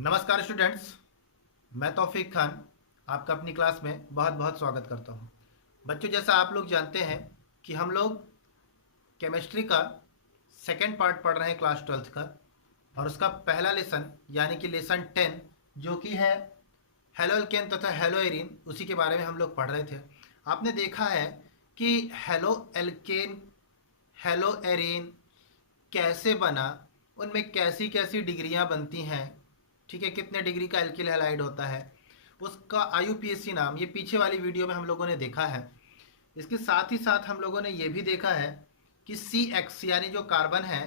नमस्कार स्टूडेंट्स, मैं तौफीक खान आपका अपनी क्लास में बहुत बहुत स्वागत करता हूं। बच्चों, जैसा आप लोग जानते हैं कि हम लोग केमिस्ट्री का सेकेंड पार्ट पढ़ रहे हैं क्लास 12th का, और उसका पहला लेसन यानी कि लेसन 10 जो कि है हेलो एल्केन तथा हेलो एरीन, उसी के बारे में हम लोग पढ़ रहे थे। आपने देखा है कि हेलो एल्केन हेलो एरीन कैसे बना, उनमें कैसी कैसी डिग्रियां बनती हैं, ठीक है, कितने डिग्री का एल्किल हैलाइड होता है, उसका आईयूपीएसी नाम ये पीछे वाली वीडियो में हम लोगों ने देखा है। इसके साथ ही साथ हम लोगों ने ये भी देखा है कि सी एक्स यानी जो कार्बन है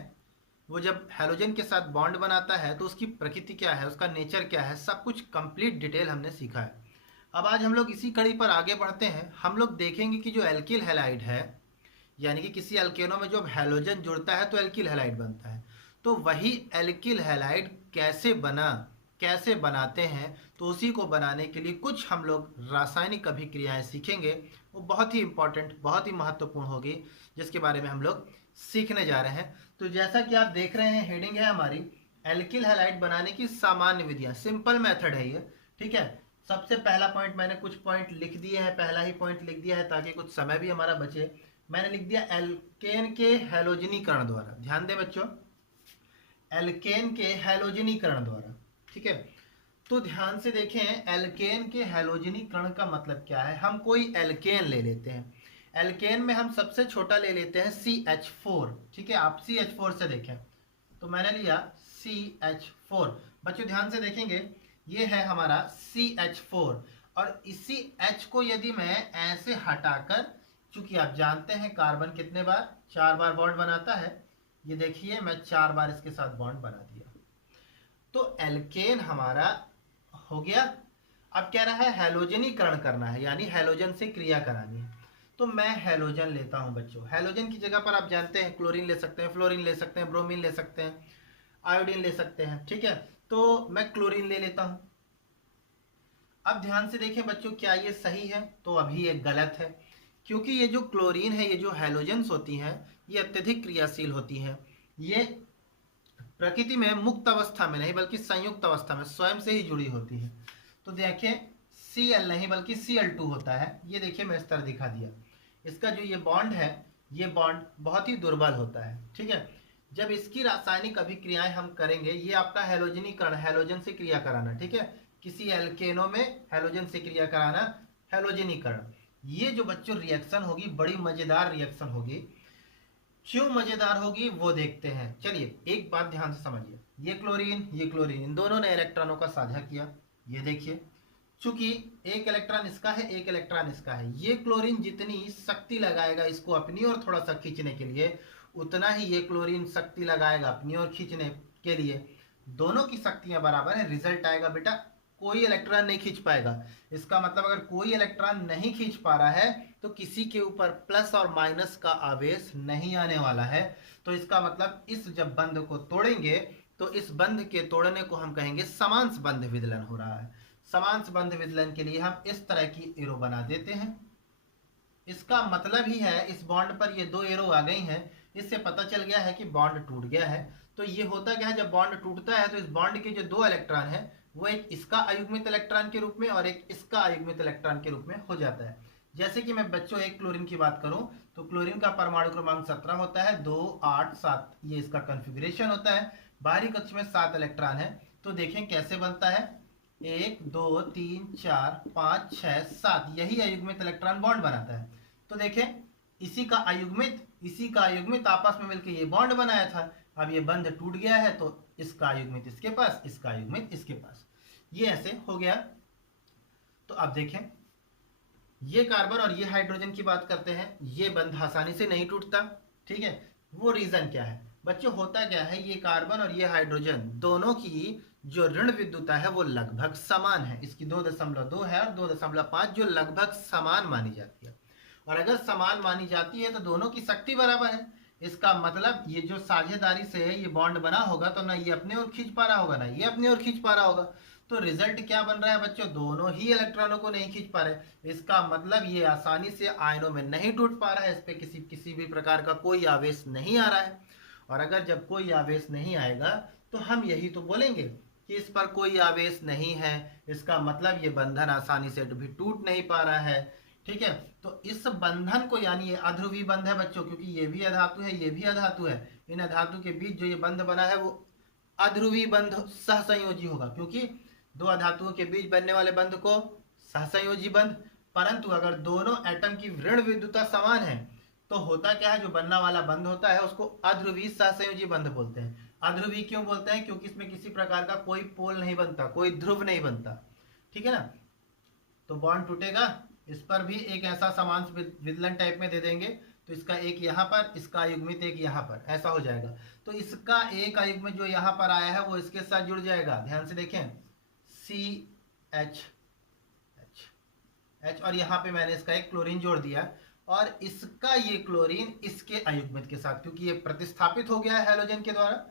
वो जब हेलोजन के साथ बॉन्ड बनाता है तो उसकी प्रकृति क्या है, उसका नेचर क्या है, सब कुछ कंप्लीट डिटेल हमने सीखा है। अब आज हम लोग इसी कड़ी पर आगे बढ़ते हैं। हम लोग देखेंगे कि जो एल्किल हैलाइड है यानी कि किसी अल्केनो में जब हैलोजन जुड़ता है तो एल्किल हैलाइड बनता है, तो वही एल्किल हैलाइड कैसे बना, कैसे बनाते हैं, तो उसी को बनाने के लिए कुछ हम लोग रासायनिक अभिक्रियाएं सीखेंगे। वो बहुत ही इंपॉर्टेंट, बहुत ही महत्वपूर्ण होगी, जिसके बारे में हम लोग सीखने जा रहे हैं। तो जैसा कि आप देख रहे हैं, हेडिंग है हमारी एल्किल हैलाइड बनाने की सामान्य विधियां, सिंपल मेथड है ये, ठीक है। सबसे पहला पॉइंट मैंने कुछ पॉइंट लिख दिए हैं, पहला ही पॉइंट लिख दिया है ताकि कुछ समय भी हमारा बचे। मैंने लिख दिया एल्केन के हैलोजनीकरण द्वारा। ध्यान दें बच्चों, एल्केन के हैलोजनीकरण द्वारा, ठीक है। तो ध्यान से देखें, एल्केन के हैलोजनीकरण का मतलब क्या है। हम कोई एल्केन ले लेते हैं, एल्केन में हम सबसे छोटा ले लेते हैं CH4, ठीक है। आप CH4 से देखें, तो मैंने लिया CH4। बच्चों ध्यान से देखेंगे, ये है हमारा CH4, और इसी H को यदि मैं ऐसे हटाकर, चूंकि आप जानते हैं कार्बन कितने बार, 4 बार बॉन्ड बनाता है, ये देखिए मैं 4 बार इसके साथ बॉन्ड बना दिया, तो एल्केन हमारा हो गया। अब कह रहा है हैलोजनीकरण करना है, यानी हैलोजन से क्रिया करानी है। तो मैं हैलोजन लेता हूं बच्चों। हैलोजन की जगह पर आप जानते हैं क्लोरीन ले सकते हैं, फ्लोरीन ले सकते हैं, ब्रोमीन ले सकते हैं, आयोडीन ले सकते हैं, ठीक है। तो मैं क्लोरीन ले लेता हूं। अब ध्यान से देखें बच्चों, क्या ये सही है? तो अभी ये गलत है, क्योंकि ये जो क्लोरीन है, ये जो हैलोजेंस होती हैं, ये अत्यधिक क्रियाशील होती हैं। ये प्रकृति में मुक्त अवस्था में नहीं बल्कि संयुक्त अवस्था में स्वयं से ही जुड़ी होती है। तो देखिए Cl नहीं बल्कि Cl2 होता है। ये देखिए मैं इस तरह दिखा दिया। इसका जो ये बॉन्ड है, ये बॉन्ड बहुत ही दुर्बल होता है, ठीक है। जब इसकी रासायनिक अभिक्रियाएं हम करेंगे, ये आपका हैलोजनीकरण, हैलोजन से क्रिया कराना, ठीक है, किसी एल्केनो में हैलोजन से क्रिया कराना, हैलोजनीकरण। ये जो बच्चों रिएक्शन होगी, बड़ी मजेदार रिएक्शन होगी। क्यों मजेदार होगी वो देखते हैं। चलिए एक बात ध्यान से समझिए, ये क्लोरीन, ये क्लोरीन, इन दोनों ने इलेक्ट्रॉनों का साझा किया। ये देखिए, चूंकि एक इलेक्ट्रॉन इसका है, एक इलेक्ट्रॉन इसका है, ये क्लोरीन जितनी शक्ति लगाएगा इसको अपनी ओर थोड़ा सा खींचने के लिए, उतना ही ये क्लोरीन शक्ति लगाएगा अपनी ओर खींचने के लिए। दोनों की शक्तियां बराबर है, रिजल्ट आएगा बेटा कोई इलेक्ट्रॉन नहीं खींच पाएगा। इसका मतलब अगर कोई इलेक्ट्रॉन नहीं खींच पा रहा है तो किसी के ऊपर प्लस और माइनस का आवेश नहीं आने वाला है। तो इसका मतलब इस जब बंध को तोड़ेंगे तो इस बंध के तोड़ने को हम कहेंगे समांश बंध विदलन हो रहा है। समांश बंध विदलन के लिए हम इस तरह की एरो बना देते हैं। इसका मतलब ही है इस बॉन्ड पर ये 2 एरो आ गई हैं, इससे पता चल गया है कि बॉन्ड टूट गया है। तो ये होता क्या है, जब बॉन्ड टूटता है तो इस बॉन्ड के जो 2 इलेक्ट्रॉन है वो एक इसका अयुग्मित इलेक्ट्रॉन के रूप में और एक इसका अयुग्मित इलेक्ट्रॉन के रूप में हो जाता है। जैसे कि मैं बच्चों एक क्लोरीन की बात करूं, तो क्लोरीन का परमाणु क्रमांक 17 होता है, 2 8 7 ये इसका कॉन्फ़िगरेशन होता है। बाहरी कक्ष में 7 इलेक्ट्रॉन है। तो देखें कैसे बनता है, 1 2 3 4 5 6 7, यही अयुग्मित इलेक्ट्रॉन बॉन्ड बनाता है। तो देखें इसी का अयुग्मित आपस में मिलकर ये बॉन्ड बनाया था। अब ये बंध टूट गया है तो इसका अयुग्मित इसके पास, इसका अयुग्मित इसके पास, ये ऐसे हो गया। तो अब देखें ये कार्बन और ये हाइड्रोजन की बात करते हैं, ये बंध आसानी से नहीं टूटता, ठीक है। वो रीजन क्या है बच्चों, होता क्या है, ये कार्बन और ये हाइड्रोजन दोनों की जो ऋण विद्युता है वो लगभग समान है। इसकी 2.2 है और 2.5 जो लगभग समान मानी जाती है। और अगर समान मानी जाती है तो दोनों की शक्ति बराबर है। इसका मतलब ये जो साझेदारी से ये बॉन्ड बना होगा तो ना ये अपने ओर खींच पा रहा होगा ना ये अपने ओर खींच पा रहा होगा। तो रिजल्ट क्या बन रहा है बच्चों, दोनों ही इलेक्ट्रॉनों को नहीं खींच पा रहे। इसका मतलब ये आसानी से आयनों में नहीं टूट पा रहा है, इस पे किसी भी प्रकार का कोई आवेश नहीं आ रहा है। और अगर जब कोई आवेश नहीं आएगा तो हम यही तो बोलेंगे कि इस पर कोई आवेश नहीं है, इसका मतलब ये बंधन आसानी से भी टूट नहीं पा रहा है। ठीक है, तो इस बंधन को, यानी ये अध्रुवी बंध है बच्चों, क्योंकि ये भी अधातु है, ये भी अधातु है, इन अधातु के बीच जो ये बंध बना है वो अध्रुवी बंध सहसंयोजी होगा, क्योंकि दो अधातुओं के बीच बनने वाले बंध को सहसंयोजी बंध। परंतु अगर दोनों एटम की ऋण विद्युता समान है तो होता क्या है, जो बनने वाला बंध होता है उसको अध्रुवी सहसंयोजी बंध बोलते हैं। अध्रुवी क्यों बोलते हैं? क्योंकि इसमें किसी प्रकार का कोई पोल नहीं बनता, कोई ध्रुव नहीं बनता। ठीक है ना, तो बॉन्ड टूटेगा, इस पर भी एक ऐसा समान विदलन टाइप में दे देंगे, तो इसका एक यहाँ पर, इसका अयुग्मित एक यहाँ पर, ऐसा हो जाएगा। तो इसका एक अयुग्मित जो यहाँ पर आया है वो इसके साथ जुड़ जाएगा। ध्यान से देखें, CH H, और यहाँ पे मैंने इसका एक क्लोरीन जोड़ दिया, और इसका ये क्लोरीन इसके अयुग्मित के साथ, क्योंकि ये प्रतिस्थापित हो गया है हैलोजन के द्वारा,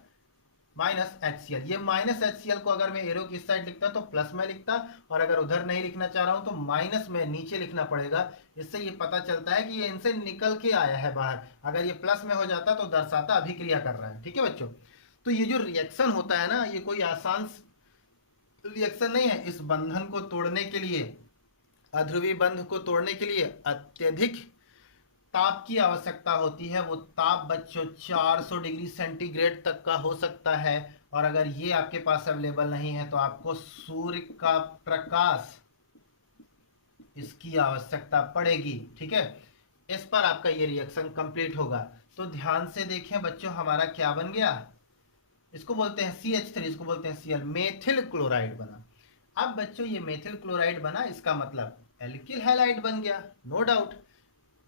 माइनस HCl। ये माइनस HCl को अगर मैं एरो की इस साइड लिखता तो प्लस में लिखता, और अगर उधर नहीं लिखना चाह रहा हूं तो माइनस में नीचे लिखना पड़ेगा। इससे ये पता चलता है कि ये इनसे निकल के आया है बाहर। अगर ये प्लस में हो जाता तो दर्शाता अभिक्रिया कर रहा है। ठीक है बच्चों, तो ये जो रिएक्शन होता है ना, ये कोई आसान रिएक्शन नहीं है। इस बंधन को तोड़ने के लिए, अध्रुवी बंध को तोड़ने के लिए अत्यधिक ताप की आवश्यकता होती है। वो ताप बच्चों 400 डिग्री सेंटीग्रेड तक का हो सकता है, और अगर ये आपके पास अवेलेबल नहीं है तो आपको सूर्य का प्रकाश, इसकी आवश्यकता पड़ेगी। ठीक है, इस पर आपका ये रिएक्शन कंप्लीट होगा। तो ध्यान से देखें बच्चों, हमारा क्या बन गया, इसको बोलते हैं CH3, इसको बोलते हैं Cl, मेथिल क्लोराइड बना। अब बच्चों ये मेथिल क्लोराइड बना, इसका मतलब एल्किल हैलाइड बन गया, नो डाउट।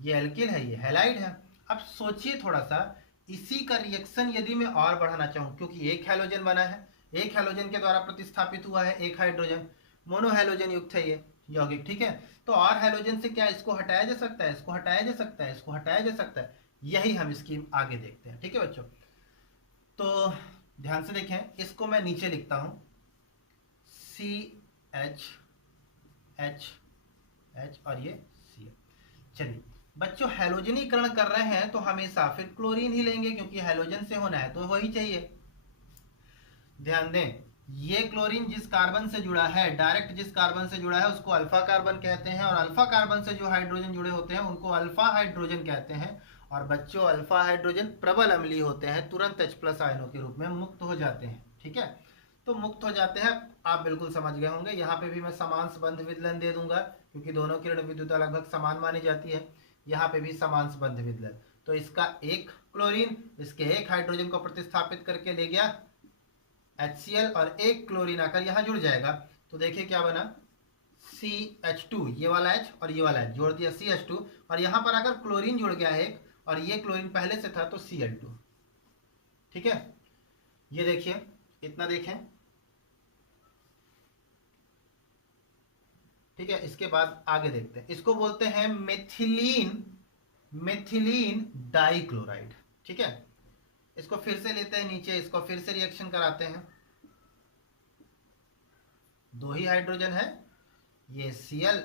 ये एल्किल है, ये हैलाइड है। अब सोचिए थोड़ा सा, इसी का रिएक्शन यदि मैं और बढ़ाना चाहूँ, क्योंकि एक हैलोजन बना है, एक हैलोजन के द्वारा प्रतिस्थापित हुआ है एक हाइड्रोजन, मोनो हैलोजन युक्त है ये यौगिक। ठीक है, तो और हैलोजन से क्या इसको हटाया जा सकता है, इसको हटाया जा सकता है, इसको हटाया जा सकता है। यही हम इसकी आगे देखते हैं। ठीक है बच्चों, तो ध्यान से देखें, इसको मैं नीचे लिखता हूँ, CH और ये Cl। चलिए बच्चों, हैलोजनीकरण कर रहे हैं तो हमेशा फिर क्लोरीन ही लेंगे, क्योंकि हैलोजन से होना है तो वही चाहिए। ध्यान दें, ये क्लोरीन जिस कार्बन से जुड़ा है, डायरेक्ट जिस कार्बन से जुड़ा है उसको अल्फा कार्बन कहते हैं, और अल्फा कार्बन से जो हाइड्रोजन जुड़े होते हैं उनको अल्फा हाइड्रोजन कहते हैं। और बच्चों अल्फा हाइड्रोजन प्रबल अम्लीय होते हैं, तुरंत H+ आयनों के रूप में मुक्त हो जाते हैं। ठीक है, तो मुक्त हो जाते हैं, आप बिल्कुल समझ गए होंगे। यहाँ पे भी मैं समान बंध विदलन दे दूंगा, क्योंकि दोनों की ऋण विद्युता लगभग समान मानी जाती है। यहाँ पे भी समान बंध विदलन, तो इसका एक क्लोरीन इसके एक हाइड्रोजन को प्रतिस्थापित करके ले गया HCl, और एक क्लोरीन आकर यहाँ जुड़ जाएगा। तो देखिए क्या बना, CH2, ये वाला H और ये वाला H जोड़ दिया CH2, और यहाँ पर अगर क्लोरीन जुड़ गया है और ये क्लोरीन पहले से था तो Cl2। ठीक है, ये देखिए, इतना देखें। ठीक है, इसके बाद आगे देखते हैं, इसको बोलते हैं मेथिलीन डाइक्लोराइड। ठीक है, इसको फिर से लेते हैं नीचे, इसको फिर से रिएक्शन कराते हैं। दो ही हाइड्रोजन है, ये Cl,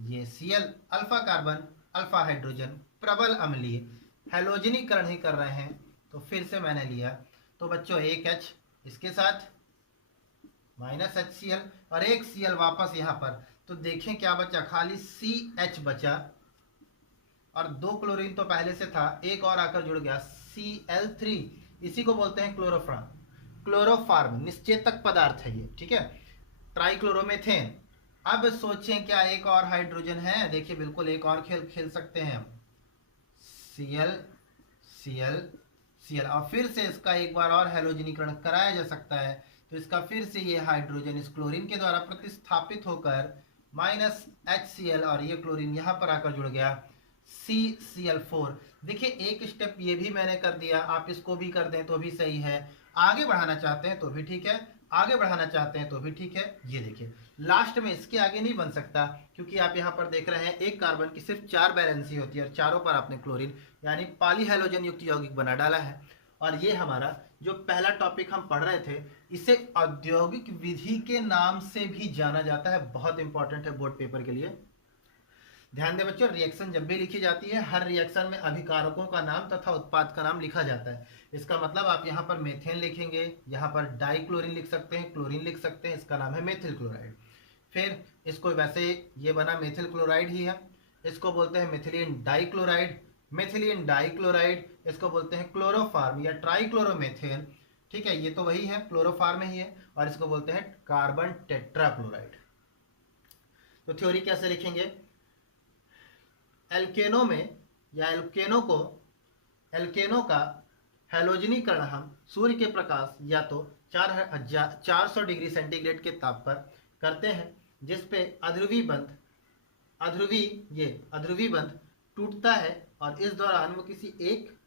ये Cl, alpha carbon, alpha hydrogen, प्रबल अम्लीय, हैलोजनीकरण ही कर रहे हैं। तो फिर से मैंने लिया, तो बच्चों एक H इसके साथ माइनस HCl, और एक Cl वापस यहाँ पर। तो देखें क्या बचा, खाली CH बचा, और दो क्लोरीन तो पहले से था, एक और आकर जुड़ गया Cl3। इसी को बोलते हैं क्लोरोफार्म, निश्चेतक पदार्थ है ये। ठीक है, ट्राइक्लोरोमेथेन। अब सोचें क्या एक और हाइड्रोजन है, देखिए बिल्कुल एक और खेल खेल सकते हैं हम, Cl, और फिर से इसका एक बार और हैलोजनीकरण कराया जा सकता है। तो इसका फिर से ये हाइड्रोजन इस क्लोरीन के द्वारा प्रतिस्थापित होकर माइनस HCl, और ये क्लोरीन यहाँ पर आकर जुड़ गया CCl4। देखिए एक स्टेप ये भी मैंने कर दिया, आप इसको भी कर दें तो भी सही है, आगे बढ़ाना चाहते हैं तो भी ठीक है, आगे बढ़ाना चाहते हैं तो भी ठीक है। ये देखिए लास्ट में इसके आगे नहीं बन सकता, क्योंकि आप यहाँ पर देख रहे हैं एक कार्बन की सिर्फ 4 वैलेंसी होती है, और चारों पर आपने क्लोरीन यानी पॉलीहैलोजन युक्त यौगिक बना डाला है। और ये हमारा जो पहला टॉपिक हम पढ़ रहे थे, इसे औद्योगिक विधि के नाम से भी जाना जाता है, बहुत इंपॉर्टेंट है बोर्ड पेपर के लिए। ध्यान दें बच्चों, रिएक्शन जब भी लिखी जाती है, हर रिएक्शन में अभिकारकों का नाम तथा उत्पाद का नाम लिखा जाता है। इसका मतलब आप यहाँ पर मेथेन लिखेंगे, यहाँ पर डाइक्लोरीन लिख सकते हैं, क्लोरीन लिख सकते हैं, इसका नाम है मेथिल क्लोराइड। फिर इसको वैसे ये बना मेथिल क्लोराइड ही है, इसको बोलते हैं मिथिलीन डाइक्लोराइड। मिथिलीन डाइक्लोराइड इसको बोलते हैं क्लोरोफार्म या ट्राइक्लोरोमेथेन। ठीक है, ये तो वही है, क्लोरोफार्म ही है, और इसको बोलते हैं कार्बन टेट्राक्लोराइड। तो थ्योरी कैसे लिखेंगे? एल्केनो में या एल्केनो का हैलोजनीकरण हम सूर्य के प्रकाश या तो 400 डिग्री सेंटीग्रेड के ताप पर करते हैं, जिसपे अध्रुवी बंध टूटता है, और इस दौरान वो किसी एक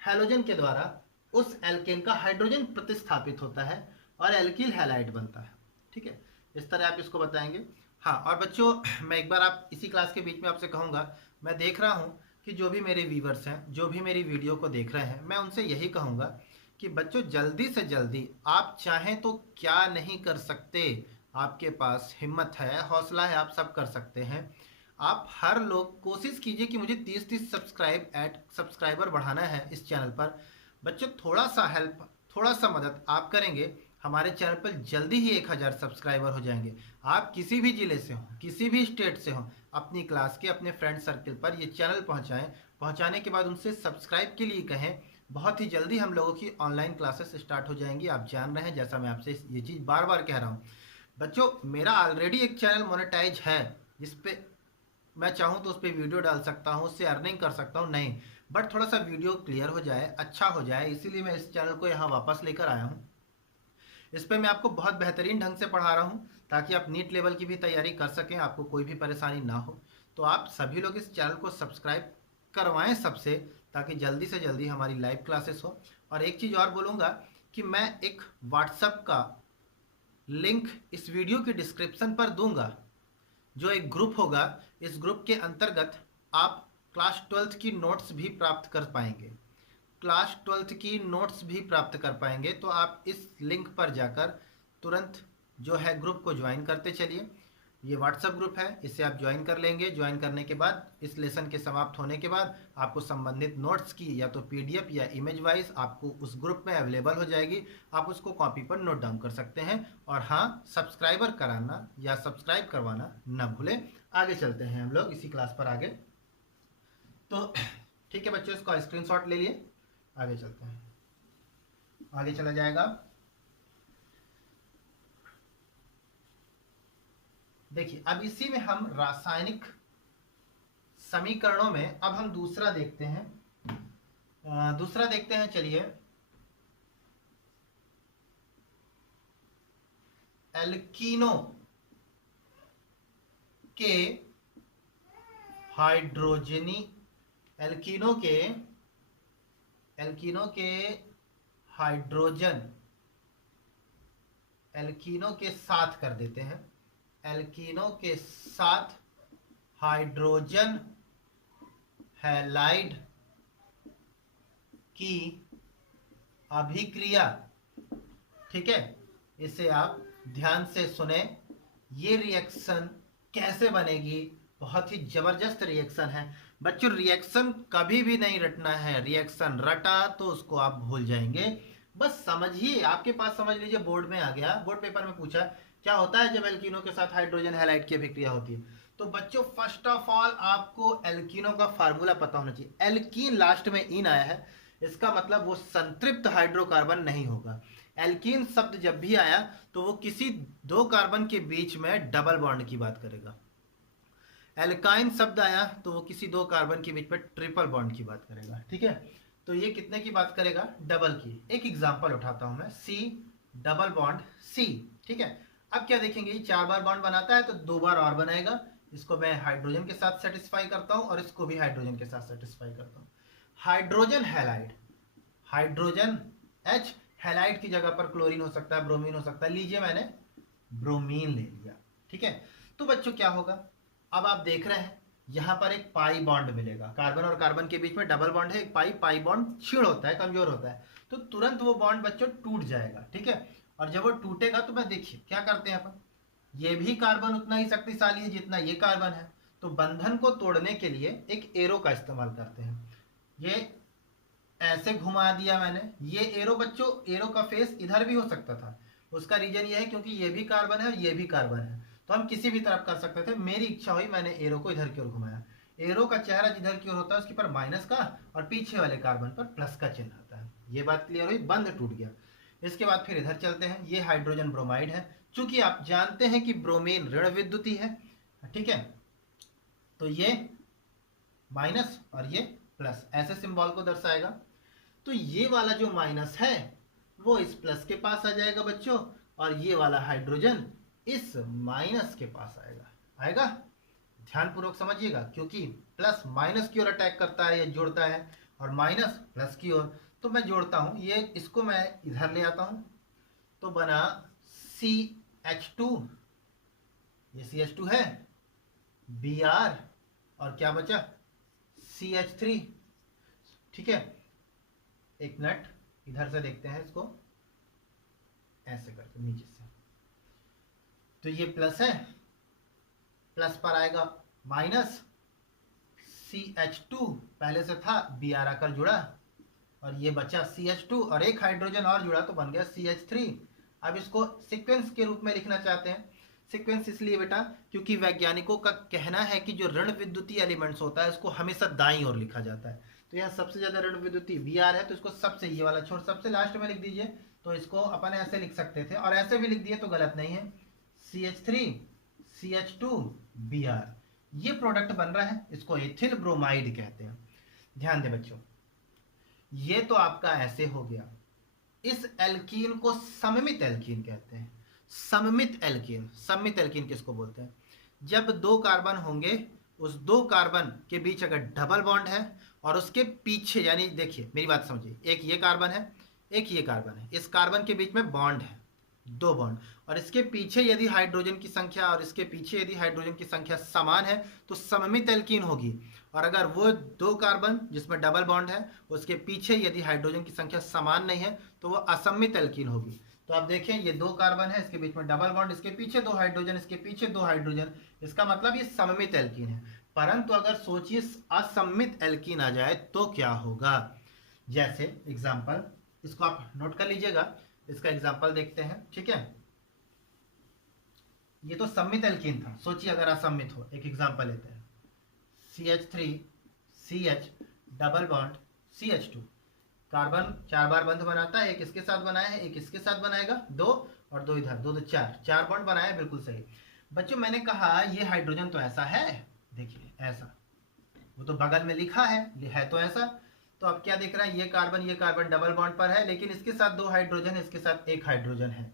हैलोजन के द्वारा उस एल्केन का हाइड्रोजन प्रतिस्थापित होता है और एल्किल हैलाइड बनता है। ठीक है, इस तरह आप इसको बताएंगे। हाँ, और बच्चों मैं एक बार आप इसी क्लास के बीच में आपसे कहूँगा, मैं देख रहा हूँ कि जो भी मेरे व्यूवर्स हैं, जो भी मेरी वीडियो को देख रहे हैं, मैं उनसे यही कहूँगा कि बच्चों जल्दी से जल्दी आप चाहें तो क्या नहीं कर सकते, आपके पास हिम्मत है, हौसला है, आप सब कर सकते हैं। आप हर लोग कोशिश कीजिए कि मुझे 30 सब्सक्राइबर बढ़ाना है इस चैनल पर। बच्चों थोड़ा सा हेल्प, थोड़ा सा मदद आप करेंगे, हमारे चैनल पर जल्दी ही 1000 सब्सक्राइबर हो जाएंगे। आप किसी भी ज़िले से हों, किसी भी स्टेट से हों, अपनी क्लास के अपने फ्रेंड सर्कल पर ये चैनल पहुंचाएं। पहुंचाने के बाद उनसे सब्सक्राइब के लिए कहें। बहुत ही जल्दी हम लोगों की ऑनलाइन क्लासेस स्टार्ट हो जाएंगी। आप जान रहे हैं, जैसा मैं आपसे ये चीज़ बार बार कह रहा हूँ। बच्चों मेरा ऑलरेडी एक चैनल मोनेटाइज है, जिस पे मैं चाहूँ तो उस पर वीडियो डाल सकता हूँ, उससे अर्निंग कर सकता हूँ, नहीं, बट थोड़ा सा वीडियो क्लियर हो जाए, अच्छा हो जाए, इसीलिए मैं इस चैनल को यहाँ वापस लेकर आया हूँ। इस पर मैं आपको बहुत बेहतरीन ढंग से पढ़ा रहा हूँ, ताकि आप नीट लेवल की भी तैयारी कर सकें, आपको कोई भी परेशानी ना हो। तो आप सभी लोग इस चैनल को सब्सक्राइब करवाएं सबसे, ताकि जल्दी से जल्दी हमारी लाइव क्लासेस हो। और एक चीज़ और बोलूँगा कि मैं एक व्हाट्सएप का लिंक इस वीडियो के डिस्क्रिप्शन पर दूंगा, जो एक ग्रुप होगा। इस ग्रुप के अंतर्गत आप क्लास 12th की नोट्स भी प्राप्त कर पाएंगे, क्लास 12th की नोट्स भी प्राप्त कर पाएंगे। तो आप इस लिंक पर जाकर तुरंत जो है ग्रुप को ज्वाइन करते चलिए। ये व्हाट्सएप ग्रुप है, इसे आप ज्वाइन कर लेंगे। ज्वाइन करने के बाद इस लेसन के समाप्त होने के बाद आपको संबंधित नोट्स की या तो पीडीएफ या इमेज वाइज आपको उस ग्रुप में अवेलेबल हो जाएगी। आप उसको कॉपी पर नोट डाउन कर सकते हैं। और हाँ, सब्सक्राइबर कराना या सब्सक्राइब करवाना ना भूलें। आगे चलते हैं हम लोग इसी क्लास पर आगे। तो ठीक है बच्चों, इसका स्क्रीनशॉट ले लिए, आगे चलते हैं। आगे चला जाएगा। देखिए, अब इसी में हम रासायनिक समीकरणों में अब हम दूसरा देखते हैं। चलिए, एल्कीनो के साथ कर देते हैं। एल्कीनो के साथ हाइड्रोजन हैलाइड की अभिक्रिया। ठीक है, इसे आप ध्यान से सुने। ये रिएक्शन कैसे बनेगी? बहुत ही जबरदस्त रिएक्शन है बच्चों। रिएक्शन कभी भी नहीं रटना है, रिएक्शन रटा तो उसको आप भूल जाएंगे। बस समझिए, आपके पास समझ लीजिए बोर्ड में आ गया, बोर्ड पेपर में पूछा क्या होता है जब एल्कीनो के साथ हाइड्रोजन हैलाइड की अभिक्रिया होती है। तो बच्चों फर्स्ट ऑफ ऑल आपको एल्कीनो का फार्मूला पता होना चाहिए। एल्कीन लास्ट में इन आया है, इसका मतलब वो संतृप्त हाइड्रोकार्बन नहीं होगा। एल्कीन शब्द जब भी आया तो वो किसी दो कार्बन के बीच में डबल बॉन्ड की बात करेगा। एल्काइन शब्द आया तो वो किसी दो कार्बन के बीच में ट्रिपल बॉन्ड की बात करेगा। ठीक है, तो ये कितने की बात करेगा? डबल की। एक एग्जांपल उठाता हूं मैं, सी डबल बॉन्ड सी। ठीक है, अब क्या देखेंगे, ये 4 बार बॉन्ड बनाता है तो 2 बार और बनाएगा। इसको मैं हाइड्रोजन के साथ सेटिस्फाई करता हूं और इसको भी हाइड्रोजन के साथ सेटिस्फाई करता हूं। Hydrogen halide, hydrogen H, halide की जगह पर क्लोरीन हो सकता है, ब्रोमीन हो सकता है। लीजिए मैंने ब्रोमीन ले लिया। ठीक है, तो बच्चों क्या होगा, अब आप देख रहे हैं यहां पर एक पाई बॉन्ड मिलेगा। कार्बन और कार्बन के बीच में डबल बॉन्ड है, एक पाई बॉन्ड क्षीण होता है, कमजोर होता है, तो तुरंत वो बॉन्ड बच्चों टूट जाएगा। ठीक है, और जब वो टूटेगा तो मैं देखिए क्या करते हैं अपन, ये भी कार्बन उतना ही शक्तिशाली है जितना ये कार्बन है, तो बंधन को तोड़ने के लिए एक एरो का इस्तेमाल करते हैं। ये ऐसे घुमा दिया मैंने, ये एरो बच्चों, एरो का फेस इधर भी हो सकता था। उसका रीजन ये है क्योंकि ये भी कार्बन है और ये भी कार्बन है, तो हम किसी भी तरफ कर सकते थे। मेरी इच्छा हुई, मैंने एरो को इधर की ओर घुमाया। एरो का चेहरा जिधर की ओर होता है उसके पर माइनस का और पीछे वाले कार्बन पर प्लस का चिन्ह आता है। ये बात क्लियर हुई, बंध टूट गया। इसके बाद फिर इधर चलते हैं। ये हाइड्रोजन ब्रोमाइड है। चूंकि आप जानते हैं कि ब्रोमीन ऋण विद्युती है, ठीक है, तो ये माइनस और ये प्लस ऐसे सिंबल को दर्शाएगा। तो ये वाला जो माइनस है वो इस प्लस के पास आ जाएगा बच्चों, और ये वाला हाइड्रोजन इस माइनस के पास आएगा। आएगा, ध्यानपूर्वक समझिएगा, क्योंकि प्लस माइनस की ओर अटैक करता है, ये जोड़ता है, और माइनस प्लस की ओर। तो मैं जोड़ता हूं, ये इसको मैं इधर ले आता हूं, तो बना CH2, ये CH2 है, Br, और क्या बचा CH3। ठीक है, एक मिनट, इधर से देखते हैं इसको, ऐसे करके नीचे से। तो ये प्लस है, प्लस पर आएगा माइनस, CH2 पहले से था, Br आकर जुड़ा, और ये बचा CH2 और एक हाइड्रोजन और जुड़ा तो बन गया CH3। अब इसको सीक्वेंस के रूप में लिखना चाहते हैं। सीक्वेंस इसलिए बेटा क्योंकि वैज्ञानिकों का कहना है कि जो ऋण विद्युतीय एलिमेंट्स होता है उसको हमेशा दाईं ओर लिखा जाता है। तो यहाँ सबसे ज्यादा ऋण विद्युतीय Br है, तो इसको सबसे ये वाला छोड़ सबसे लास्ट में लिख दीजिए। तो इसको अपन ऐसे लिख सकते थे, और ऐसे भी लिख दिए तो गलत नहीं है, CH3 CH2 Br। ये प्रोडक्ट बन रहा है, इसको एथिल ब्रोमाइड कहते हैं। ध्यान दे बच्चों, ये तो आपका ऐसे हो गया। इस एल्कीन को सममित एल्कीन कहते हैं। सममित एल्कीन, सममित एल्कीन किसको बोलते हैं? जब दो कार्बन होंगे, उस दो कार्बन के बीच अगर डबल बॉन्ड है और उसके पीछे, यानी देखिए मेरी बात समझिए, एक ये कार्बन है, एक ये कार्बन है, इस कार्बन के बीच में बॉन्ड है, दो बॉन्ड, और इसके पीछे यदि हाइड्रोजन की संख्या और इसके पीछे यदि हाइड्रोजन की संख्या समान है तो सममित एल्कीन होगी। और अगर वो दो कार्बन जिसमें डबल बॉन्ड है उसके पीछे यदि हाइड्रोजन की संख्या समान नहीं है तो वो असममित एल्कीन होगी। तो आप देखें, ये दो कार्बन है, इसके बीच में डबल बॉन्ड, इसके पीछे दो हाइड्रोजन, इसके पीछे दो हाइड्रोजन, इसका मतलब ये सममित एल्कीन है। परंतु अगर सोचिए असममित एल्कीन आ जाए तो क्या होगा? जैसे एग्जाम्पल, इसको आप नोट कर लीजिएगा, इसका एग्जाम्पल देखते हैं, ठीक है। ये तो सममित एल्कीन था, सोचिए अगर असममित हो। एक एग्जाम्पल लेते हैं, CH3 CH double bond CH2, carbon 4 बार बंध बनाता है, एक इसके साथ बनाया है, एक इसके साथ बनाएगा, 2 और 2 इधर, 2 2 4 बॉन्ड बनाया है, बिल्कुल सही। बच्चों मैंने कहा ये हाइड्रोजन तो ऐसा है, देखिए ऐसा, वो तो बगल में लिखा है तो ऐसा। तो अब क्या दिख रहा है, ये कार्बन डबल बॉन्ड पर है, लेकिन इसके साथ दो हाइड्रोजन, इसके साथ एक हाइड्रोजन है।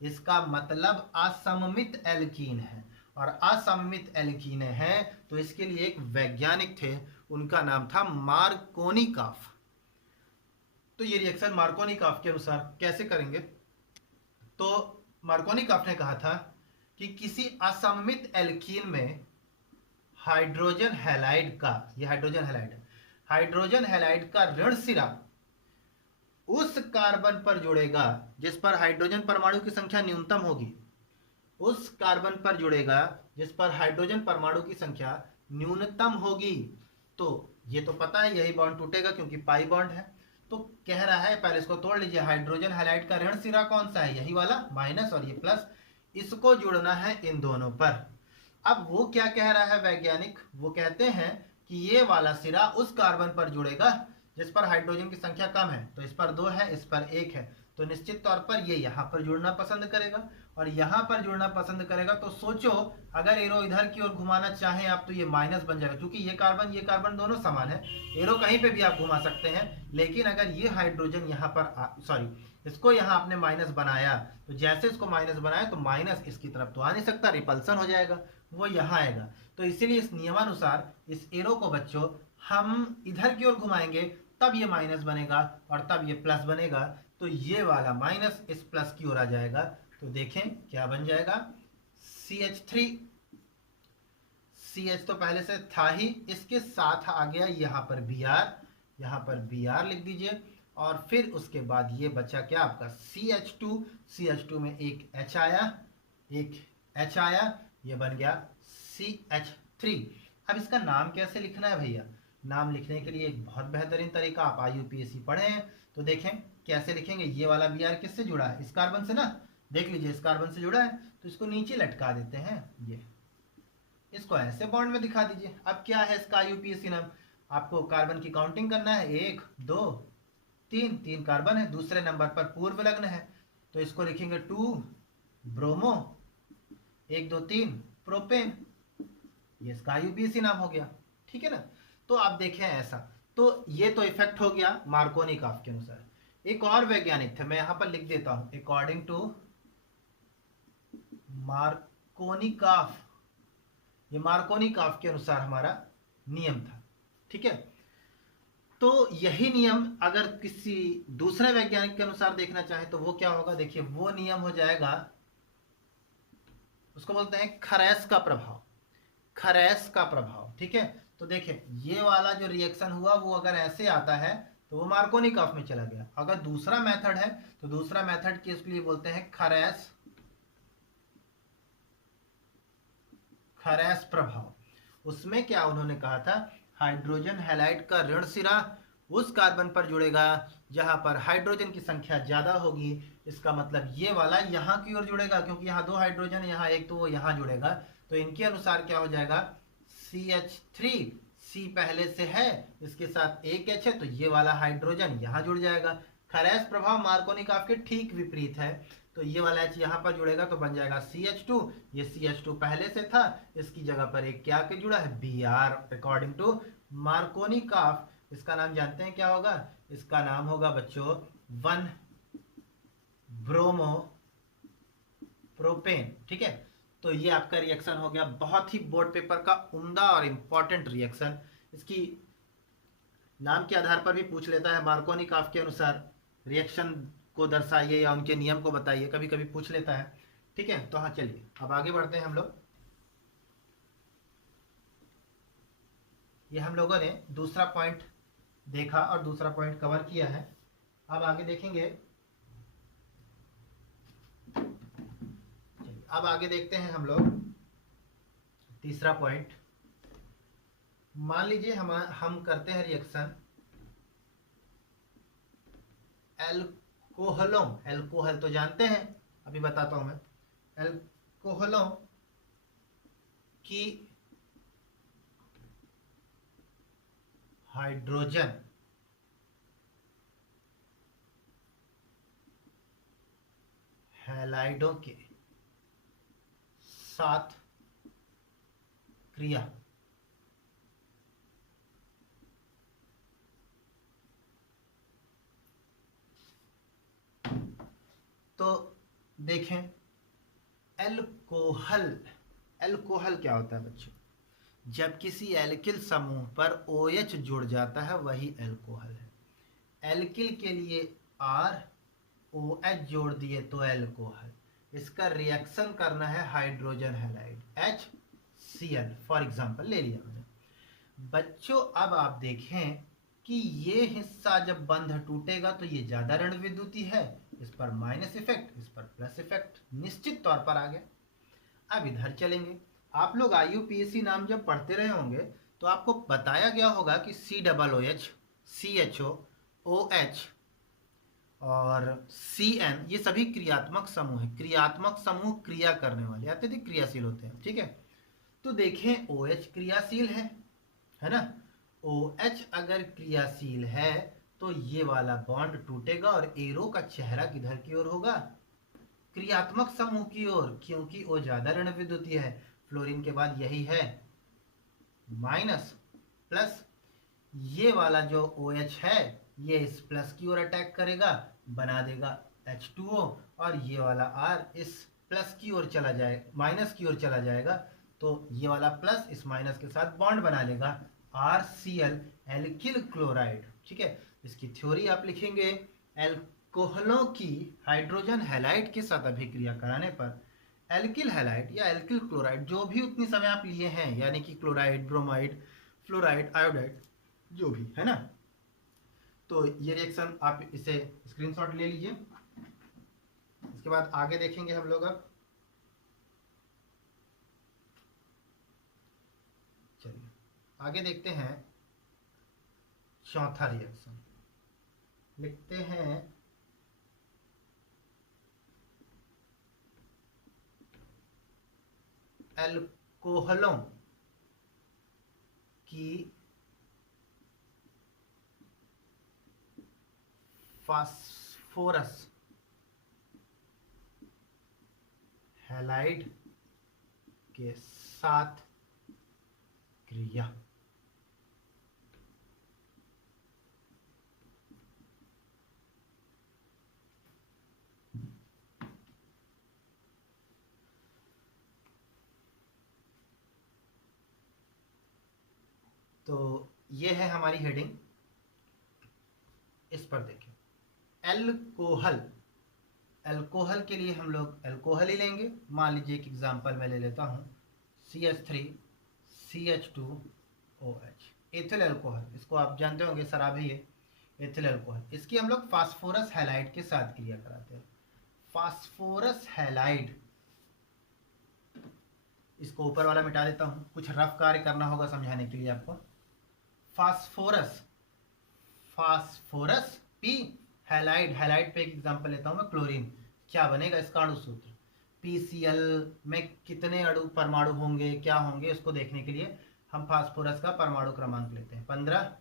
इसका मतलब असममित एल्कीन है, और असममित एल्कीन है तो इसके लिए एक वैज्ञानिक थे, उनका नाम था मार्कोनिकॉफ। तो ये रिएक्शन मार्कोनिकॉफ के अनुसार कैसे करेंगे? तो मार्कोनिकॉफ ने कहा था कि किसी असममित एल्कीन में हाइड्रोजन हैलाइड का, ये हाइड्रोजन हैलाइड है, हाइड्रोजन हैलाइड का ऋण सिरा उस कार्बन पर जुड़ेगा जिस पर हाइड्रोजन परमाणु की संख्या न्यूनतम होगी, उस कार्बन पर जुड़ेगा जिस पर हाइड्रोजन परमाणु की संख्या न्यूनतम होगी। तो ये तो पता है यही बॉन्ड टूटेगा क्योंकि पाई बॉन्ड है। तो कह रहा है, पहले इसको तोड़ लीजिए, हाइड्रोजन हैलाइड का ऋण सिरा कौन सा है? यही वाला, माइनस और ये प्लस, इसको जुड़ना है इन दोनों पर। अब वो क्या कह रहा है वैज्ञानिक? वो कहते हैं कि ये वाला सिरा उस कार्बन पर जुड़ेगा जिस पर हाइड्रोजन की संख्या कम है, तो इस पर 2 है, इस पर 1 है, तो निश्चित तौर पर ये यहाँ पर जुड़ना पसंद करेगा, और यहाँ पर जुड़ना पसंद करेगा। तो सोचो अगर एरो इधर की ओर घुमाना चाहें आप तो ये माइनस बन जाएगा, क्योंकि ये कार्बन दोनों समान है, एरो कहीं पे भी आप घुमा सकते हैं। लेकिन अगर ये हाइड्रोजन यहाँ पर सॉरी, इसको यहाँ आपने माइनस बनाया, तो जैसे इसको माइनस बनाया तो माइनस इसकी तरफ तो आ नहीं सकता, रिपल्सन हो जाएगा, वो यहाँ आएगा। तो इसीलिए इस नियमानुसार इस एरो को बच्चों हम इधर की ओर घुमाएंगे, तब ये माइनस बनेगा और तब ये प्लस बनेगा। तो ये वाला माइनस इस प्लस की ओर आ जाएगा। तो देखें क्या बन जाएगा, CH3, CH तो पहले से था ही, इसके साथ आ गया यहाँ पर Br, यहाँ पर Br लिख दीजिए, और फिर उसके बाद ये बचा क्या आपका CH2, CH2 में एक H आया, एक H आया, ये बन गया CH3। अब इसका नाम कैसे लिखना है भैया? नाम लिखने के लिए एक बहुत बेहतरीन तरीका, आप IUPAC पढ़े हैं तो देखें कैसे लिखेंगे। ये वाला Br किससे जुड़ा है? इस कार्बन से ना, देख लीजिए इस कार्बन से जुड़ा है, तो इसको नीचे लटका देते हैं, ये इसको ऐसे बॉन्ड में दिखा दीजिए। अब क्या है इसका IUPAC नाम? आपको कार्बन की काउंटिंग करना है, 1 2 3, 3 कार्बन है, दूसरे नंबर पर पूर्व लग्न है, तो इसको लिखेंगे 2 ब्रोमो, 1 2 3 प्रोपेन, ये इसका IUPAC नाम हो गया। ठीक है ना? तो आप देखें ऐसा, तो ये तो इफेक्ट हो गया मार्कोनिकॉफ के अनुसार। एक और वैज्ञानिक थे, मैं यहां पर लिख देता हूं, अकॉर्डिंग टू मार्कोनिकॉफ, ये मार्कोनिकॉफ के अनुसार हमारा नियम था। ठीक है, तो यही नियम अगर किसी दूसरे वैज्ञानिक के अनुसार देखना चाहे तो वो क्या होगा? देखिए वो नियम हो जाएगा, उसको बोलते हैं खरेस का प्रभाव, खरेस का प्रभाव। ठीक है, तो देखिए ये वाला जो रिएक्शन हुआ वो अगर ऐसे आता है तो वो मार्कोनिकॉफ में चला गया। अगर दूसरा मेथड है तो दूसरा मेथड के लिए बोलते हैं खरेस, खरेस प्रभाव। उसमें क्या उन्होंने कहा था? हाइड्रोजन हैलाइड का ऋण सिरा उस कार्बन पर जुड़ेगा जहां पर हाइड्रोजन की संख्या ज्यादा होगी। इसका मतलब ये वाला यहाँ की ओर जुड़ेगा, क्योंकि यहाँ 2 हाइड्रोजन, यहाँ 1, तो वो यहाँ जुड़ेगा। तो इनके अनुसार क्या हो जाएगा? CH3, C पहले से है, इसके साथ एक H है, तो ये वाला हाइड्रोजन यहाँ जुड़ जाएगा। खरेस प्रभाव मार्कोनिकॉफ के ठीक विपरीत है, तो ये वाला H यहाँ पर जुड़ेगा तो बन जाएगा CH2, ये CH2 पहले से था, इसकी जगह पर एक क्या के जुड़ा है? Br, according to Markovnikov. इसका नाम जानते हैं क्या होगा? इसका नाम होगा बच्चों 1 ब्रोमो प्रोपेन। ठीक है, तो ये आपका रिएक्शन हो गया, बहुत ही बोर्ड पेपर का उम्दा और इंपॉर्टेंट रिएक्शन। इसकी नाम के आधार पर भी पूछ लेता है, मार्कोनिकॉफ के अनुसार रिएक्शन को दर्शाइए या उनके नियम को बताइए, कभी कभी पूछ लेता है। ठीक है, तो हाँ चलिए अब आगे बढ़ते हैं हम लोग। ये हम लोगों ने दूसरा पॉइंट देखा और दूसरा पॉइंट कवर किया है। अब आगे देखेंगे, अब आगे देखते हैं हम लोग तीसरा पॉइंट। मान लीजिए हम करते हैं रिएक्शन एल्कोहलों, एल्कोहल तो जानते हैं, अभी बताता हूं मैं। एल्कोहलों की हाइड्रोजन हैलाइडों के साथ क्रिया तो देखें एल्कोहल, एल्कोहल क्या होता है बच्चों? जब किसी एल्किल समूह पर OH जुड़ जाता है वही एल्कोहल है। एल्किल के लिए R OH जोड़ दिए तो एल्कोहल। इसका रिएक्शन करना है hydrogen halide HCl for example ले लिया मैंने। बच्चों अब आप देखें कि ये हिस्सा जब बंध टूटेगा तो ये ज्यादा ऋण विद्युती है, इस पर माइनस इफेक्ट, इस पर प्लस इफेक्ट निश्चित तौर पर आ गया। अब इधर चलेंगे, आप लोग IUPAC नाम जब पढ़ते रहे होंगे तो आपको बताया गया होगा कि COOH, CHO, OH और CN ये सभी क्रियात्मक समूह है। क्रियात्मक समूह क्रिया करने वाले अत्यधिक क्रियाशील होते हैं। ठीक है, तो देखें OH क्रियाशील है ना? OH अगर क्रियाशील है तो ये वाला बॉन्ड टूटेगा और एरो का चेहरा किधर की ओर होगा? क्रियात्मक समूह की ओर, क्योंकि वो ज्यादा ऋण विद्युतीय है। फ्लोरीन के बाद यही है माइनस प्लस, ये वाला जो OH है ये इस प्लस की ओर अटैक करेगा, बना देगा H2O, और ये वाला R इस प्लस की ओर चला जाए, माइनस की ओर चला जाएगा, तो ये वाला प्लस इस माइनस के साथ बॉन्ड बना लेगा RCl, एल्किल क्लोराइड। ठीक है, इसकी थ्योरी आप लिखेंगे, एल्कोहलों की हाइड्रोजन हैलाइड के साथ अभिक्रिया कराने पर एल्किल हैलाइड या एल्किल क्लोराइड, जो भी उतनी समय आप लिए हैं, यानी कि क्लोराइड, ब्रोमाइड, फ्लोराइड, आयोडाइड, जो भी है ना, तो ये रिएक्शन आप इसे स्क्रीनशॉट ले लीजिए। इसके बाद आगे देखेंगे हम लोग। अब चलिए आगे देखते हैं चौथा रिएक्शन। लिखते हैं अल्कोहलों की फास्फोरस हैलाइड के साथ क्रिया। तो ये है हमारी हेडिंग। इस पर देखिए, एल्कोहल, एल्कोहल के लिए हम लोग एल्कोहल ही लेंगे। मान लीजिए एक एग्जांपल मैं ले लेता हूँ CH3CH2OH, एथिल अल्कोहल। इसको आप जानते होंगे, शराबी है, एथिल अल्कोहल। इसकी हम लोग फास्फोरस हैलाइड के साथ क्रिया कराते हैं। फास्फोरस हैलाइड, इसको ऊपर वाला मिटा देता हूँ, कुछ रफ कार्य करना होगा समझाने के लिए आपको। Phosphorus, phosphorus P, halide, halide पे एक एग्जांपल लेता हूँ मैं, क्लोरीन। क्या बनेगा इसका अणु सूत्र? PCl में कितने अणु परमाणु होंगे, क्या होंगे, इसको देखने के लिए हम फास्फोरस का परमाणु क्रमांक लेते हैं। 15,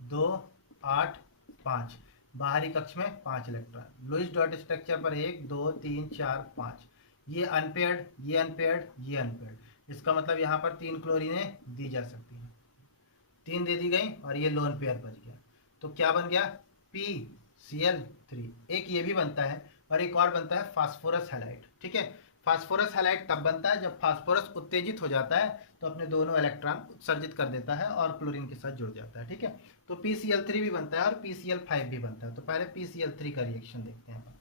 2, 8, 5। बाहरी कक्ष में 5 इलेक्ट्रॉन। लुईस डॉट स्ट्रक्चर पर 1, 2, 3, 4, 5। ये अनपेयर्ड, ये अनपेयर्ड, ये अनपेयर्ड। इसका मतलब यहाँ पर 3 क्लोरीनें दी जा सकती हैं। 3 दे दी गई और ये लोन पेयर बच गया। तो क्या बन गया? PCl3। एक ये भी बनता है और एक और बनता है फास्फोरस हैलाइड। ठीक है, फास्फोरस हैलाइड तब बनता है जब फास्फोरस उत्तेजित हो जाता है तो अपने दोनों इलेक्ट्रॉन उत्सर्जित कर देता है और क्लोरीन के साथ जुड़ जाता है। ठीक है, तो PCl3 भी बनता है और PCl5 भी बनता है। तो पहले PCl3 का रिएक्शन देखते हैं।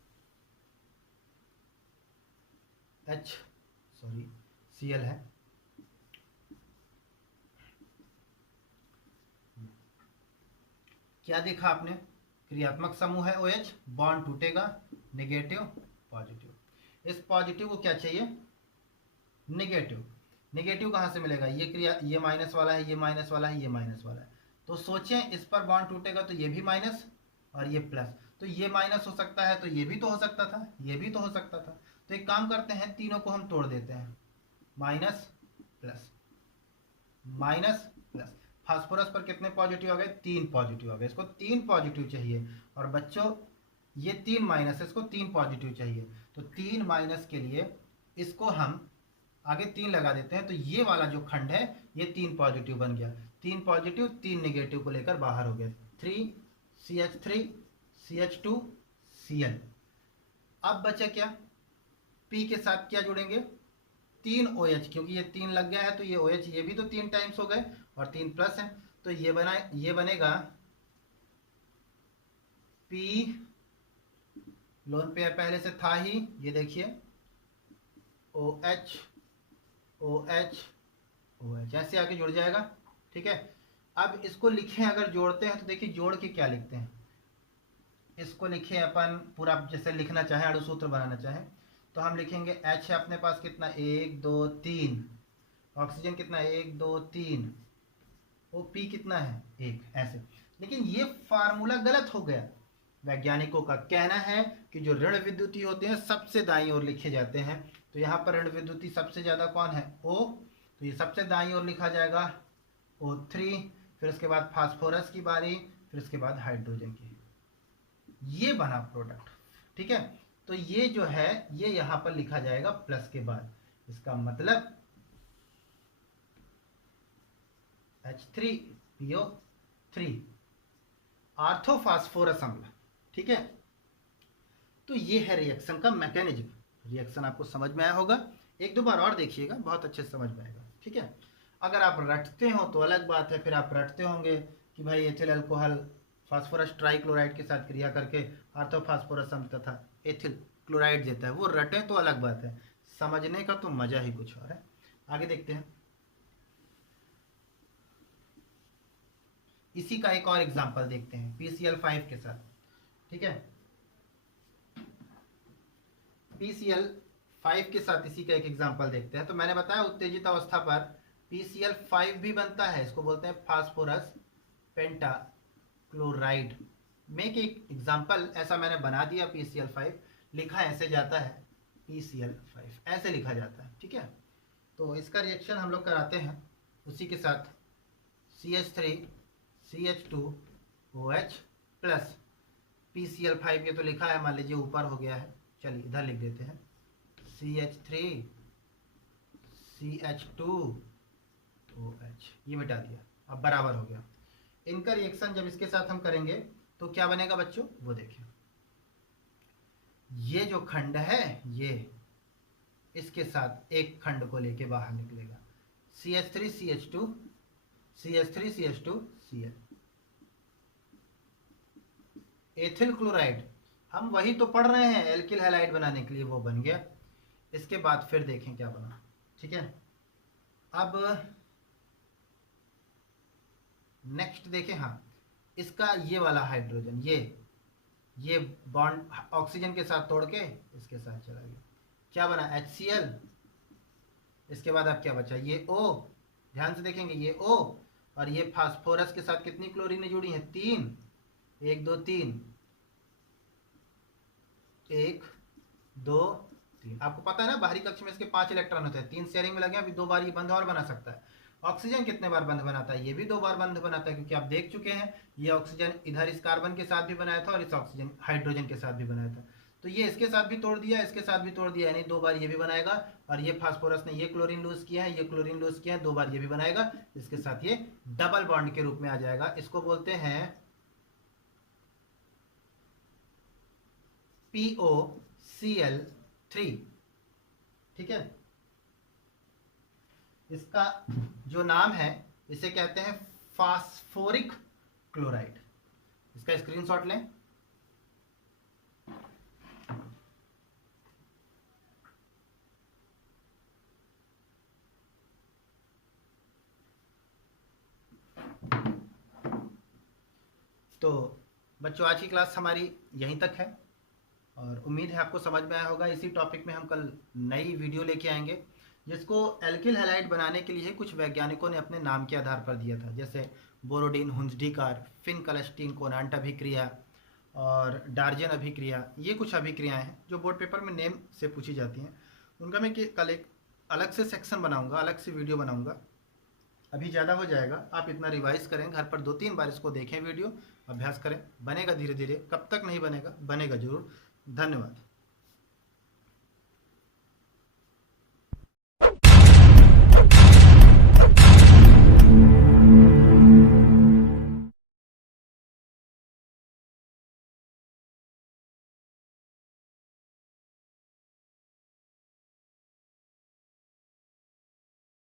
Cl है, क्या देखा आपने? क्रियात्मक समूह है OH, बॉन्ड टूटेगा, नेगेटिव पॉजिटिव। इस पॉजिटिव को क्या चाहिए? नेगेटिव। नेगेटिव कहाँ से मिलेगा? ये क्रिया, ये माइनस वाला है, ये माइनस वाला है, ये माइनस वाला है। तो सोचें, इस पर बॉन्ड टूटेगा तो ये भी माइनस और ये प्लस। तो ये माइनस हो सकता है तो ये भी तो हो सकता था, ये भी तो हो सकता था। तो एक काम करते हैं, तीनों को हम तोड़ देते हैं। Minus plus, minus plus. Phosphorus पर कितने पॉजिटिव आ गए? 3 पॉजिटिव आ गए। इसको 3 पॉजिटिव चाहिए। और बच्चों ये 3 माइनस है, इसको 3 पॉजिटिव चाहिए। तो 3 माइनस के लिए इसको हम आगे 3 लगा देते हैं। तो ये वाला जो खंड है ये 3 पॉजिटिव बन गया। 3 पॉजिटिव 3 नेगेटिव को लेकर बाहर हो गया। 3CH3 CH2 Cl। अब बचा क्या? P के साथ क्या जुड़ेंगे? 3 OH, क्योंकि ये 3 लग गया है तो ये OH, ये भी तो 3 टाइम्स हो गए और 3 प्लस है। तो ये बनेगा P, लोन पेयर पहले से था ही, ये देखिए OH OH OH, ऐसे आके जुड़ जाएगा। ठीक है, अब इसको लिखें, अगर जोड़ते हैं तो देखिए जोड़ के क्या लिखते हैं। इसको लिखें अपन पूरा, जैसे लिखना चाहें, अणु सूत्र बनाना चाहें तो हम लिखेंगे H है अपने पास कितना? 1 2 3। ऑक्सीजन कितना? 1 2 3। OP कितना है? 1। ऐसे। लेकिन ये फार्मूला गलत हो गया। वैज्ञानिकों का कहना है कि जो ऋण विद्युती होते हैं सबसे दाईं ओर लिखे जाते हैं। तो यहाँ पर ऋण विद्युती सबसे ज़्यादा कौन है? O। तो ये सबसे दाईं ओर लिखा जाएगा O3। फिर उसके बाद फास्फोरस की बारी, फिर उसके बाद हाइड्रोजन की। ये बना प्रोडक्ट। ठीक है, तो ये जो है ये यहाँ पर लिखा जाएगा प्लस के बाद। इसका मतलब H3PO3, आर्थोफास्फोरस अम्ल। ठीक है, तो ये है रिएक्शन का मैकेनिज्म। रिएक्शन आपको समझ में आया होगा। एक दो बार और देखिएगा, बहुत अच्छे से समझ में आएगा। ठीक है, अगर आप रटते हो तो अलग बात है, फिर आप रटते होंगे कि भाई एथिल अल्कोहल फास्फोरस ट्राइक्लोराइड के साथ क्रिया करके आर्थोफास्फोरस अम्ल तथा एथिल क्लोराइड देता है। वो रटे तो अलग बात है, समझने का तो मजा ही कुछ और है। आगे देखते हैं, इसी का एक और एग्जांपल देखते हैं PCl5 के साथ। ठीक है, PCl5 के साथ इसी का एक एग्जांपल देखते हैं। तो मैंने बताया उत्तेजित अवस्था पर PCl5 भी बनता है, इसको बोलते हैं फास्फोरस पेंटाक्लोराइड। मेक एक एग्जाम्पल, ऐसा मैंने बना दिया PCl5, लिखा ऐसे जाता है PCl5, ऐसे लिखा जाता है, ठीक है। तो इसका रिएक्शन हम लोग कराते हैं उसी के साथ, CH3CH2OH प्लस PCl5, ये तो लिखा है, मान लीजिए ऊपर हो गया है, चलिए इधर लिख देते हैं CH3CH2OH, ये मिटा दिया, अब बराबर हो गया। इनका रिएक्शन जब इसके साथ हम करेंगे तो क्या बनेगा बच्चों, वो देखिए। ये जो खंड है ये इसके साथ एक खंड को लेके बाहर निकलेगा, CH3CH2Cl, एथिल क्लोराइड, हम वही तो पढ़ रहे हैं एल्किल हैलाइड बनाने के लिए, वो बन गया। इसके बाद फिर देखें क्या बना, ठीक है। अब नेक्स्ट देखें, हाँ, इसका ये वाला हाइड्रोजन, ये बॉन्ड ऑक्सीजन के साथ तोड़ के इसके साथ चला गया, क्या बना HCl। इसके बाद अब क्या बचा, ये O, ध्यान से देखेंगे, ये O और ये फास्फोरस के साथ कितनी क्लोरीन जुड़ी है, 3, 1 2 3, 1 2 3। आपको पता है ना बाहरी कक्ष में इसके 5 इलेक्ट्रॉन होते हैं, 3 शेयरिंग में लगे, अभी 2 बार ये बंध और बना सकता है। ऑक्सीजन कितने बार बंध बनाता है, ये भी 2 बार बंध बनाता है, क्योंकि आप देख चुके हैं ये ऑक्सीजन इधर इस कार्बन के साथ भी बनाया था और इस ऑक्सीजन हाइड्रोजन के साथ भी बनाया था। तो ये इसके साथ भी तोड़ दिया, इसके साथ भी तोड़ दिया, यानी 2 बार ये भी बनाएगा। और ये फास्फोरस ने ये क्लोरीन लूज किया है, ये क्लोरीन लूज किया है, 2 बार ये भी बनाएगा, इसके साथ ये डबल बॉन्ड के रूप में आ जाएगा। इसको बोलते हैं POCl3, ठीक है। इसका जो नाम है इसे कहते हैं फास्फोरिक क्लोराइड। इसका स्क्रीनशॉट लें। तो बच्चों आज की क्लास हमारी यहीं तक है और उम्मीद है आपको समझ में आया होगा। इसी टॉपिक में हम कल नई वीडियो लेके आएंगे, जिसको एल्किल हैलाइड बनाने के लिए कुछ वैज्ञानिकों ने अपने नाम के आधार पर दिया था, जैसे बोरोडिन, हुंसडीकार, फिनकलस्टीन कोनांट अभिक्रिया और डार्जन अभिक्रिया। ये कुछ अभिक्रियाएं हैं जो बोर्ड पेपर में नेम से पूछी जाती हैं। उनका मैं कल एक अलग से सेक्शन बनाऊंगा, अलग से वीडियो बनाऊंगा। अभी ज़्यादा हो जाएगा, आप इतना रिवाइज करें, घर पर 2-3 बार इसको देखें, वीडियो अभ्यास करें, बनेगा धीरे धीरे। कब तक नहीं बनेगा, बनेगा जरूर। धन्यवाद।